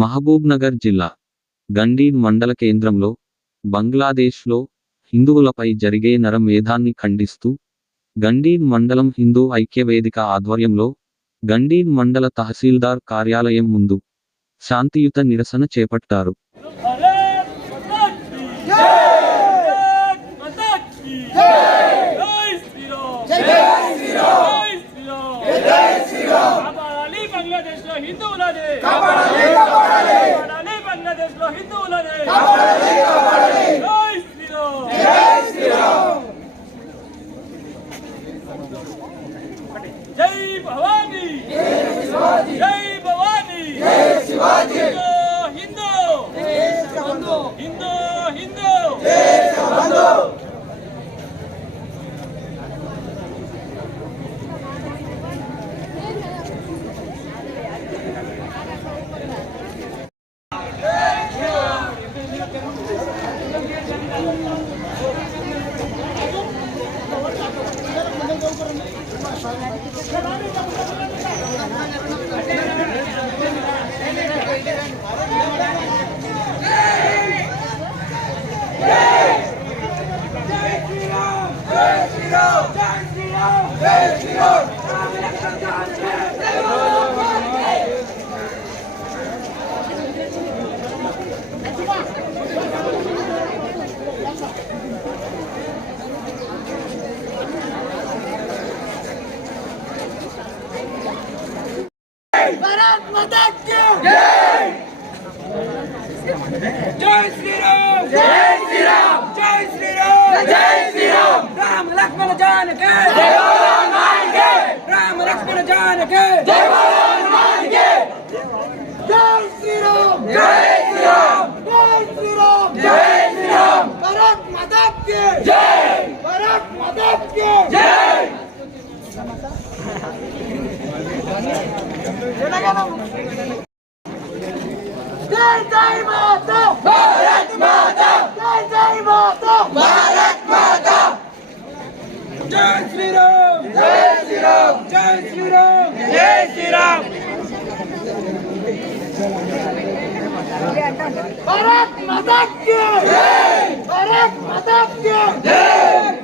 మహబూబ్నగర్ జిల్లా గండీడ్ మండల కేంద్రంలో బంగ్లాదేశ్లో హిందువులపై జరిగే నరమేధాన్ని ఖండిస్తూ గండీడ్ మండలం హిందూ ఐక్యవేదిక ఆధ్వర్యంలో గండీడ్ మండల తహసీల్దార్ కార్యాలయం ముందు శాంతియుత నిరసన చేపట్టారు. జై భవానీ, జై భవానీ, హిందూ హిందూ హిందూ హిందూ. भारत माता की जय, जय श्री राम, जय श्री राम, जय श्री राम, जय श्री राम. राम लक्ष्मण जानकी जय बोलो हनुमान के, राम लक्ष्मण जानकी जय बोलो हनुमान के. जय श्री राम, जय श्री राम, जय श्री राम, जय श्री राम. भारत माता की जय, भारत माता की जय. जय जय माता भारत माता, जय जय माता भारत माता. जय श्री राम, जय श्री राम, जय श्री राम, जय श्री राम. भारत माता की जय, भारत माता की जय.